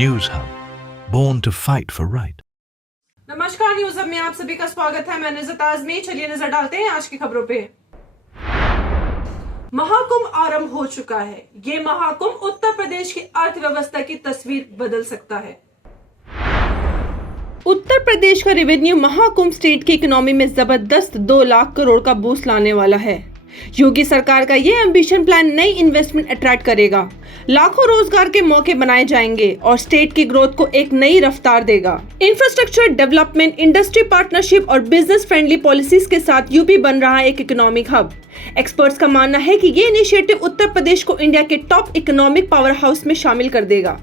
News Hub, born to fight for right. नमस्कार, News Hub में आप सभी का स्वागत है। मैं नजर आजमी। चलिए नजर डालते हैं आज की खबरों पे। महाकुंभ आरंभ हो चुका है। ये महाकुंभ उत्तर प्रदेश की अर्थव्यवस्था की तस्वीर बदल सकता है। उत्तर प्रदेश का रेवेन्यू महाकुंभ स्टेट की इकोनॉमी में जबरदस्त 2 लाख करोड़ का बूस्ट लाने वाला है। योगी सरकार का ये एम्बिशन प्लान नई इन्वेस्टमेंट अट्रैक्ट करेगा, लाखों रोजगार के मौके बनाए जाएंगे और स्टेट की ग्रोथ को एक नई रफ्तार देगा। इंफ्रास्ट्रक्चर डेवलपमेंट, इंडस्ट्री पार्टनरशिप और बिजनेस फ्रेंडली पॉलिसीज के साथ यूपी बन रहा है एक इकोनॉमिक हब। एक्सपर्ट्स का मानना है कि ये इनिशिएटिव उत्तर प्रदेश को इंडिया के टॉप इकोनॉमिक पावर हाउस में शामिल कर देगा।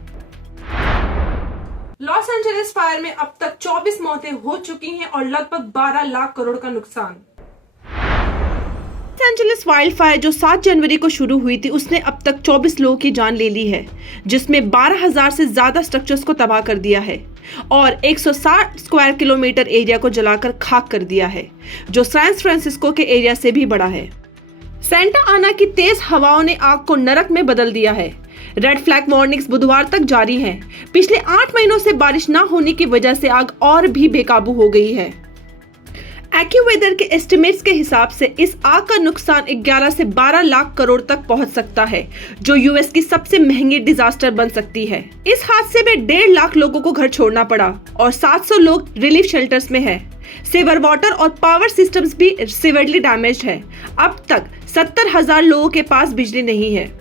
लॉस एंजलिस फायर में अब तक 24 मौतें हो चुकी हैं और लगभग 12 लाख करोड़ का नुकसान। लॉस एंजलिस वाइल्ड फायर जो 7 जनवरी को शुरू हुई थी, उसने अब तक 24 लोगों की जान ले ली है, जिसमें 12,000 से ज्यादा स्ट्रक्चर्स को तबाह कर दिया है और 160 स्क्वायर किलोमीटर एरिया को जलाकर खाक कर दिया है, जो सैन फ्रांसिस्को के एरिया से भी बड़ा है। सेंटा आना की तेज हवाओं ने आग को नरक में बदल दिया है। रेड फ्लैग वार्निंग्स बुधवार तक जारी हैं। पिछले 8 महीनों से बारिश न होने की वजह से आग और भी बेकाबू हो गई है। एक्यूवेदर के एस्टिमेट्स के हिसाब से इस आग का नुकसान 11 से 12 लाख करोड़ तक पहुंच सकता है, जो यूएस की सबसे महंगी डिजास्टर बन सकती है। इस हादसे में 1.5 लाख लोगों को घर छोड़ना पड़ा और 700 लोग रिलीफ शेल्टर्स में हैं। सेवर वाटर और पावर सिस्टम्स भी सिवियरली डैमेज्ड है। अब तक 70,000 लोगों के पास बिजली नहीं है।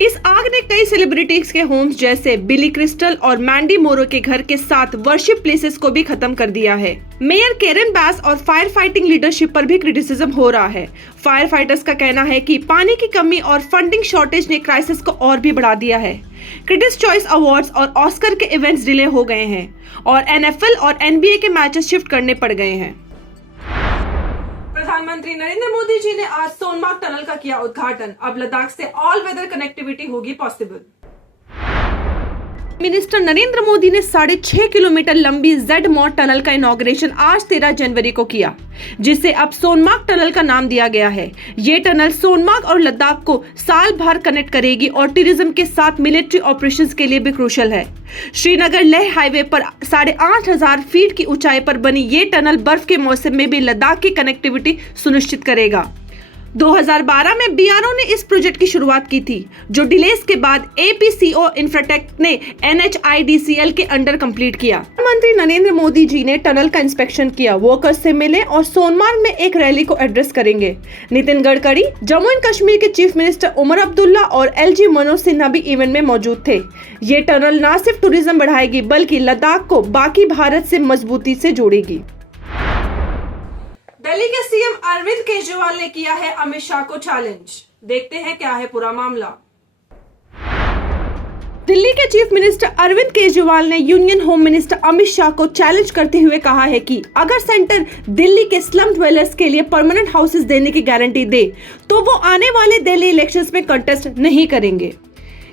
इस आग ने कई सेलिब्रिटीज के होम्स जैसे बिली क्रिस्टल और मैंडी मोरो के घर के साथ वर्शिप प्लेसेस को भी खत्म कर दिया है। मेयर केरन बैस और फायर फाइटिंग लीडरशिप पर भी क्रिटिसिज्म हो रहा है। फायर फाइटर्स का कहना है कि पानी की कमी और फंडिंग शॉर्टेज ने क्राइसिस को और भी बढ़ा दिया है। क्रिटिक्स चॉइस अवार्ड्स और ऑस्कर के इवेंट्स डिले हो गए हैं और एनएफएल और एनबीए के मैचेस शिफ्ट करने पड़ गए हैं। प्रधानमंत्री नरेंद्र मोदी जी ने आज सोनमार्ग टनल का किया उद्घाटन। अब लद्दाख से ऑल वेदर कनेक्टिविटी होगी पॉसिबल। मिनिस्टर नरेंद्र मोदी ने 6.5 किलोमीटर लंबी जेड मॉड टनल का इनॉग्रेशन आज 13 जनवरी को किया, जिसे अब सोनमार्ग टनल का नाम दिया गया है। ये टनल सोनमार्ग और लद्दाख को साल भर कनेक्ट करेगी और टूरिज्म के साथ मिलिट्री ऑपरेशंस के लिए भी क्रूशल है। श्रीनगर लेह हाईवे पर 8,500 फीट की ऊंचाई पर बनी ये टनल बर्फ के मौसम में भी लद्दाख की कनेक्टिविटी सुनिश्चित करेगा। 2012 में बीआरओ ने इस प्रोजेक्ट की शुरुआत की थी, जो डिलेस के बाद एपीसीओ इंफ्राटेक ने एनएचआईडीसीएल के अंडर कंप्लीट किया। प्रधानमंत्री नरेंद्र मोदी जी ने टनल का इंस्पेक्शन किया, वर्कर्स से मिले और सोनमार्ग में एक रैली को एड्रेस करेंगे। नितिन गडकरी, जम्मू एंड कश्मीर के चीफ मिनिस्टर उमर अब्दुल्ला और एलजी मनोज सिन्हा भी इवेंट में मौजूद थे। ये टनल न सिर्फ टूरिज्म बढ़ाएगी बल्कि लद्दाख को बाकी भारत से मजबूती से जोड़ेगी। दिल्ली के सीएम अरविंद केजरीवाल ने किया है अमित शाह को चैलेंज। देखते हैं क्या है पूरा मामला। दिल्ली के चीफ मिनिस्टर अरविंद केजरीवाल ने union home minister Amit Shah को चैलेंज करते हुए कहा है कि अगर सेंटर दिल्ली के स्लम ड्वेलर्स के लिए परमानेंट हाउसेस देने की गारंटी दे तो वो आने वाले दिल्ली इलेक्शंस में कंटेस्ट नहीं करेंगे।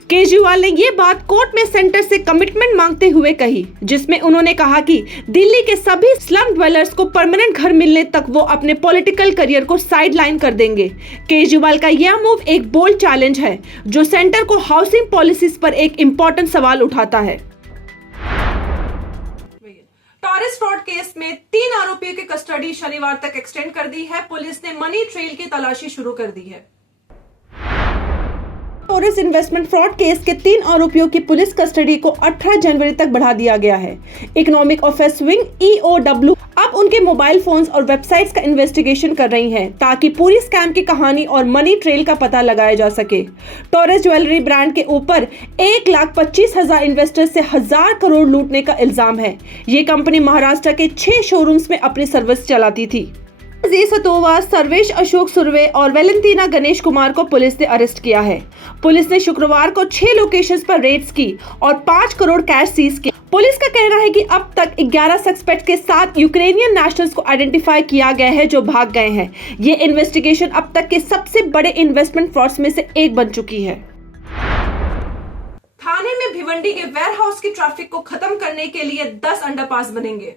केजरीवाल ने ये बात कोर्ट में सेंटर से कमिटमेंट मांगते हुए कही, जिसमें उन्होंने कहा कि दिल्ली के सभी स्लम ड्वेलर्स को परमानेंट घर मिलने तक वो अपने पॉलिटिकल करियर को साइडलाइन कर देंगे। केजरीवाल का यह मूव एक बोल्ड चैलेंज है, जो सेंटर को हाउसिंग पॉलिसीज पर एक इम्पोर्टेंट सवाल उठाता है। टॉरस फ्रॉड केस में 3 आरोपियों की कस्टडी शनिवार तक एक्सटेंड कर दी है। पुलिस ने मनी ट्रेल की तलाशी शुरू कर दी है। टॉरस इन्वेस्टमेंट फ्रॉड केस के 3 आरोपियों की पुलिस कस्टडी को 18 जनवरी तक बढ़ा दिया गया है। इकोनॉमिक अफेयर्स विंग ईओडब्ल्यू अब उनके मोबाइल फोन्स और वेबसाइट्स का इन्वेस्टिगेशन कर रही है, ताकि पूरी स्कैम की कहानी और मनी ट्रेल का पता लगाया जा सके। टॉरस ज्वेलरी ब्रांड के ऊपर 1,25,000 इन्वेस्टर्स से 1,000 करोड़ लूटने का इल्जाम है। ये कंपनी महाराष्ट्र के 6 शोरूम्स में अपनी सर्विस चलाती थी। सतोवा, सर्वेश अशोक सुर्वे और वेलेंटीना गणेश कुमार को पुलिस ने अरेस्ट किया है। पुलिस ने शुक्रवार को 6 लोकेशंस पर रेड्स की और 5 करोड़ कैश सीज किया। पुलिस का कहना है कि अब तक 11 सस्पेक्ट के साथ यूक्रेनियन नेशनल्स को आइडेंटिफाई किया गया है, जो भाग गए हैं। ये इन्वेस्टिगेशन अब तक के सबसे बड़े इन्वेस्टमेंट फ्रॉड्स में से एक बन चुकी है। थाने में भिवंडी के वेयरहाउस की ट्रैफिक को खत्म करने के लिए 10 अंडरपास बनेंगे।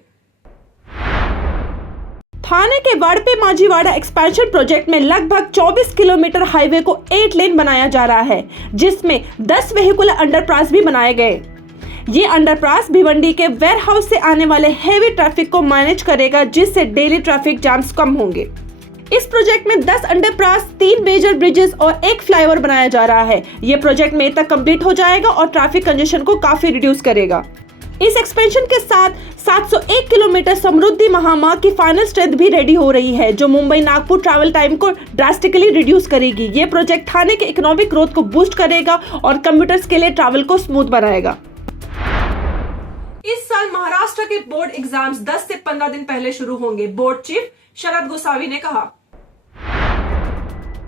थाने के वाड़पे मांझीवाड़ा एक्सपेंशन प्रोजेक्ट में लगभग 24 किलोमीटर हाईवे को 8 लेन बनाया जा रहा है, जिसमें 10 वेहिकुलर अंडरपास भी बनाए गए। ये अंडरपास भिवंडी के वेयर हाउस से आने वाले हेवी ट्रैफिक को मैनेज करेगा, जिससे डेली ट्रैफिक जैम्स कम होंगे। इस प्रोजेक्ट में 10 अंडरपास, 3 मेजर ब्रिजेस और 1 फ्लाईओवर बनाया जा रहा है। ये प्रोजेक्ट मई तक कंप्लीट हो जाएगा और ट्रैफिक कंजेशन को काफी रिड्यूस करेगा। इस एक्सपेंशन के साथ 701 किलोमीटर समृद्धि महामार्ग की फाइनल स्ट्रेंथ भी रेडी हो रही है, जो मुंबई नागपुर ट्रैवल टाइम को ड्रास्टिकली रिड्यूस करेगी। ये प्रोजेक्ट थाने के इकोनॉमिक ग्रोथ को बूस्ट करेगा और कम्यूटर्स के लिए ट्रैवल को स्मूथ बनाएगा। इस साल महाराष्ट्र के बोर्ड एग्जाम्स 10 से 15 दिन पहले शुरू होंगे, बोर्ड चीफ शरद गोसावी ने कहा।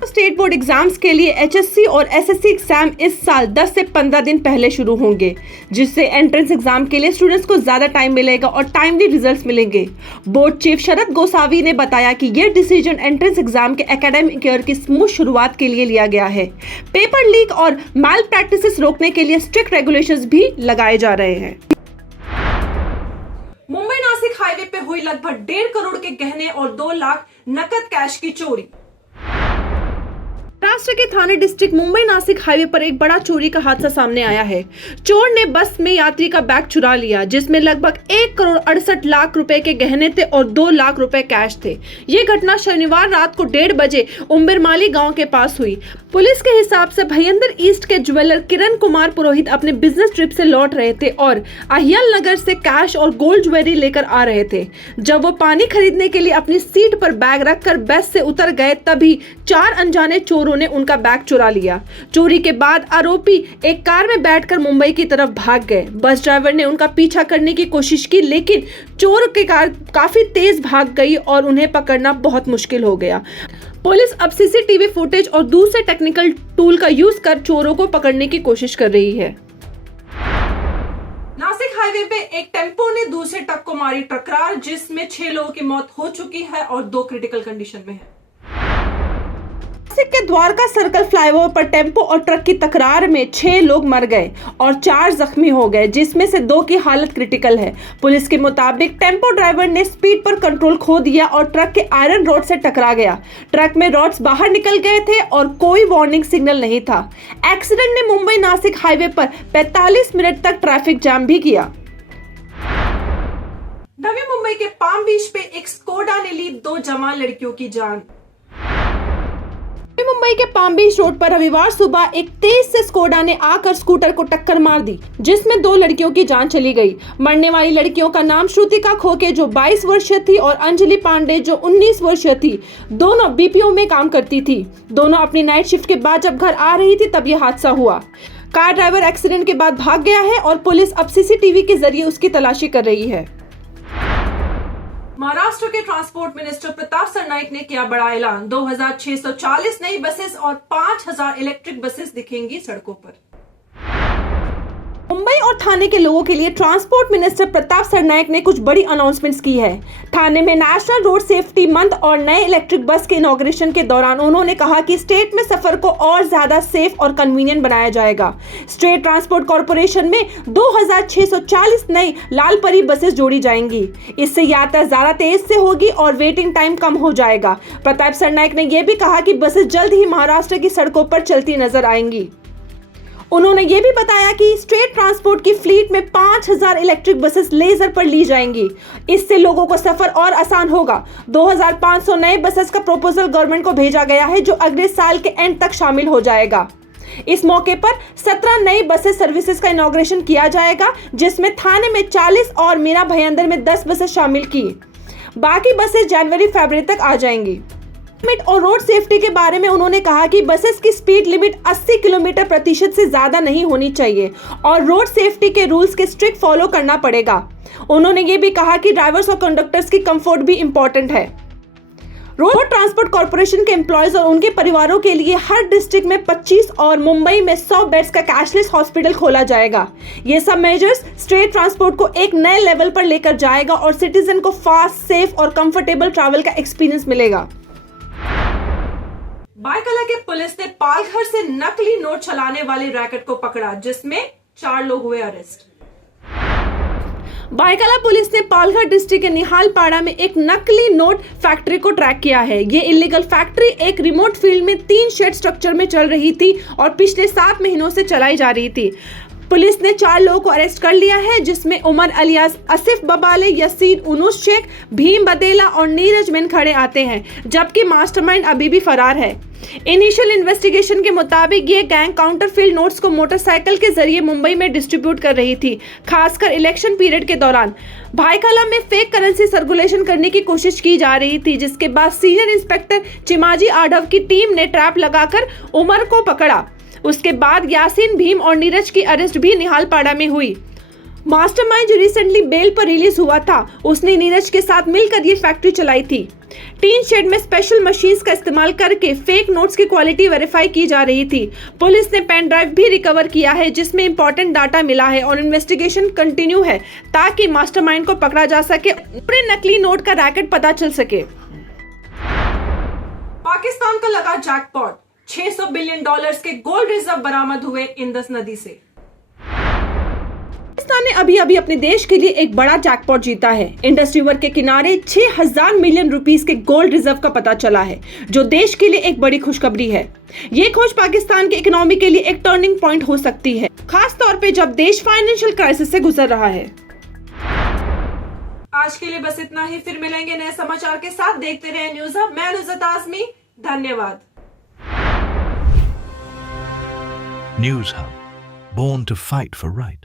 स्टेट बोर्ड एग्जाम्स के लिए HSC और SSC एग्जाम इस साल 10 से 15 दिन पहले शुरू होंगे, जिससे एंट्रेंस एग्जाम के लिए स्टूडेंट्स को ज्यादा टाइम मिलेगा और टाइमली रिजल्ट्स मिलेंगे। बोर्ड चीफ शरद गोसावी ने बताया कि यह डिसीजन एंट्रेंस एग्जाम के एकेडमिक ईयर की स्मूथ शुरुआत के लिए लिया गया है। पेपर लीक और मैल प्रैक्टिसेस रोकने के लिए स्ट्रिक्ट रेगुलेशंस भी लगाए जा रहे हैं। मुंबई नासिक हाईवे पे हुई लगभग 1.5 करोड़ के गहने और 2 लाख नकद कैश की चोरी। महाराष्ट्र के थाने डिस्ट्रिक्ट मुंबई नासिक हाईवे पर एक बड़ा चोरी का हादसा सामने आया है। चोर ने बस में यात्री का बैग चुरा लिया, जिसमें लगभग 1 करोड़ 68 लाख रुपए के गहने थे और 2 लाख रुपए कैश थे। ये घटना शनिवार रात को 1:30 बजे उम्बरमाली गांव के पास हुई। पुलिस के हिसाब से भयंदर ईस्ट के ज्वेलर किरण कुमार पुरोहित अपने बिजनेस ट्रिप से लौट रहे थे और अहियाल नगर से कैश और गोल्ड ज्वेलरी लेकर आ रहे थे। जब वो पानी खरीदने के लिए अपनी सीट पर बैग रखकर बस से उतर गए, तभी 4 अनजाने चोरों ने उनका बैग चुरा लिया। चोरी के बाद आरोपी एक कार में बैठकर मुंबई की तरफ भाग गए। बस ड्राइवर ने उनका पीछा करने की कोशिश की, लेकिन चोर की कार काफी तेज भाग गई और उन्हें पकड़ना बहुत मुश्किल हो गया। पुलिस अब CCTV फुटेज और दूसरे टेक्निकल टूल का यूज कर चोरों को पकड़ने की कोशिश कर रही है। नासिक हाईवे पे एक टेम्पो ने दूसरे ट्रक को मारी टक्कर, जिसमें 6 लोगों की मौत हो चुकी है और 2 क्रिटिकल कंडीशन में है। नासिक के द्वारका सर्कल फ्लाईओवर पर टेम्पो और ट्रक की टकरार में 6 लोग मर गए और 4 जख्मी हो गए, जिसमें से 2 की हालत क्रिटिकल है। पुलिस के मुताबिक टेम्पो ड्राइवर ने स्पीड पर कंट्रोल खो दिया और ट्रक के आयरन रोड से टकरा गया। ट्रक में रॉड्स बाहर निकल गए थे और कोई वार्निंग सिग्नल नहीं था। एक्सीडेंट ने मुंबई नासिक हाईवे पर 45 मिनट तक ट्रैफिक जाम भी किया। नवी मुंबई के पाम बीच पे एक स्कोडा ने ली 2 जवान लड़कियों की जान। मुंबई के पाम बीच रोड पर रविवार सुबह एक तेज से स्कोडा ने आकर स्कूटर को टक्कर मार दी, जिसमें 2 लड़कियों की जान चली गई। मरने वाली लड़कियों का नाम श्रुतिका खोके जो 22 वर्षीय थी और अंजलि पांडे जो 19 वर्षीय थी। दोनों BPO में काम करती थी। दोनों अपनी नाइट शिफ्ट के बाद जब घर आ रही थी तब यह हादसा हुआ। कार ड्राइवर एक्सीडेंट के बाद भाग गया है और पुलिस अब CCTV के जरिए उसकी तलाशी कर रही है। महाराष्ट्र के ट्रांसपोर्ट मिनिस्टर प्रताप सरनाइक ने किया बड़ा ऐलान। 2640 नई बसेस और 5000 इलेक्ट्रिक बसेस दिखेंगी सड़कों पर। मुंबई और थाने के लोगों के लिए ट्रांसपोर्ट मिनिस्टर प्रताप सरनाइक ने कुछ बड़ी अनाउंसमेंट्स की है। थाने में नेशनल रोड सेफ्टी मंथ और नए इलेक्ट्रिक बस के इनॉग्रेशन के दौरान उन्होंने कहा कि स्टेट में सफर को और ज्यादा सेफ और कन्वीनियंट बनाया जाएगा। स्टेट ट्रांसपोर्ट कॉर्पोरेशन में 2640 नई लाल परी बसेस जोड़ी जाएंगी। इससे यात्रा ज्यादा तेज से होगी और वेटिंग टाइम कम हो जाएगा। प्रताप सरनाइक ने यह भी कहा कि बसेस जल्द ही महाराष्ट्र की सड़कों पर चलती नजर आएंगी। उन्होंने ये भी बताया कि स्टेट ट्रांसपोर्ट की फ्लीट में 5000 इलेक्ट्रिक बसेस लेजर पर ली जाएंगी। इससे लोगों को सफर और आसान होगा। 2500 नए बसेस का प्रपोजल गवर्नमेंट को भेजा गया है, जो अगले साल के एंड तक शामिल हो जाएगा। इस मौके पर 17 नई बसेस सर्विसेज का इनॉग्रेशन किया जाएगा, जिसमें थाने में 40 और मीरा भयंदर में 10 बसेस शामिल की। बाकी बसेस जनवरी-फरवरी तक आ जाएंगी। लिमिट और रोड सेफ्टी के बारे में उन्होंने कहा कि बसेस की स्पीड लिमिट 80 किलोमीटर प्रतिशत से ज्यादा नहीं होनी चाहिए और रोड सेफ्टी के रूल्स के स्ट्रिक्ट फॉलो करना पड़ेगा। उन्होंने ये भी कहा कि ड्राइवर्स और कंडक्टर्स की कंफर्ट भी इंपॉर्टेंट है। रोड ट्रांसपोर्ट कॉर्पोरेशन के एम्प्लॉयज और उनके परिवारों के लिए हर डिस्ट्रिक्ट में 25 और मुंबई में 100 बेड्स का कैशलेस हॉस्पिटल खोला जाएगा। ये सब मेजर्स स्टेट ट्रांसपोर्ट को एक नए लेवल पर लेकर जाएगा और सिटीजन को फास्ट, सेफ और कंफर्टेबल ट्रैवल का एक्सपीरियंस मिलेगा। बायकला के पुलिस ने पालघर से नकली नोट चलाने वाले रैकेट को पकड़ा, जिसमें 4 लोग हुए अरेस्ट। बायकला पुलिस ने पालघर डिस्ट्रिक्ट के निहालपाड़ा में एक नकली नोट फैक्ट्री को ट्रैक किया है। ये इलीगल फैक्ट्री एक रिमोट फील्ड में 3 शेड स्ट्रक्चर में चल रही थी और पिछले 7 महीनों से चलाई जा रही थी। पुलिस ने 4 लोगों को अरेस्ट कर लिया है, जिसमें उमर अलियास आसिफ बबाले, यसीन उनुस शेख, भीम बदेला और नीरज मिन खड़े आते हैं, जबकि मास्टरमाइंड अभी भी फरार है। इनिशियल इन्वेस्टिगेशन के मुताबिक ये गैंग काउंटरफील्ड नोट्स को मोटरसाइकिल के जरिए मुंबई में डिस्ट्रीब्यूट कर रही थी, खासकर इलेक्शन पीरियड के दौरान। भाईखला में फेक करेंसी सर्कुलेशन करने की कोशिश की जा रही थी, जिसके बाद सीनियर इंस्पेक्टर चिमाजी आढव की टीम ने ट्रैप लगाकर उमर को पकड़ा। उसके बाद यासीन, भीम और नीरज की अरेस्ट भी निहालपाड़ा में हुई। मास्टरमाइंड जो रिसेंटली बेल पर रिलीज हुआ था, उसने नीरज के साथ मिलकर ये फैक्ट्री चलाई थी। टीन शेड में स्पेशल मशीन्स का इस्तेमाल करके फेक नोट्स की क्वालिटी वेरीफाई की जा रही थी। पुलिस ने पेन ड्राइव भी रिकवर किया है, जिसमें इंपॉर्टेंट डाटा मिला है और इन्वेस्टिगेशन कंटिन्यू है ताकि मास्टरमाइंड को पकड़ा जा सके, पूरे नकली नोट का रैकेट पता चल सके। पाकिस्तान को लगा जैकपॉट, $600 बिलियन के गोल्ड रिजर्व बरामद हुए इंदस नदी से। पाकिस्तान ने अभी अपने देश के लिए एक बड़ा जैकपॉट जीता है। इंडस रिवर के किनारे 6000 मिलियन रुपीस के गोल्ड रिजर्व का पता चला है, जो देश के लिए एक बड़ी खुशखबरी है। ये खोज पाकिस्तान के इकोनॉमी के लिए एक टर्निंग पॉइंट हो सकती है, खास तौर पे जब देश फाइनेंशियल क्राइसिस से गुजर रहा है। आज के लिए बस इतना ही, फिर मिलेंगे नए समाचार के साथ। देखते रहे न्यूज हब। मैं नुज़रत आज़मी, धन्यवाद। News Hub. Born to fight for right.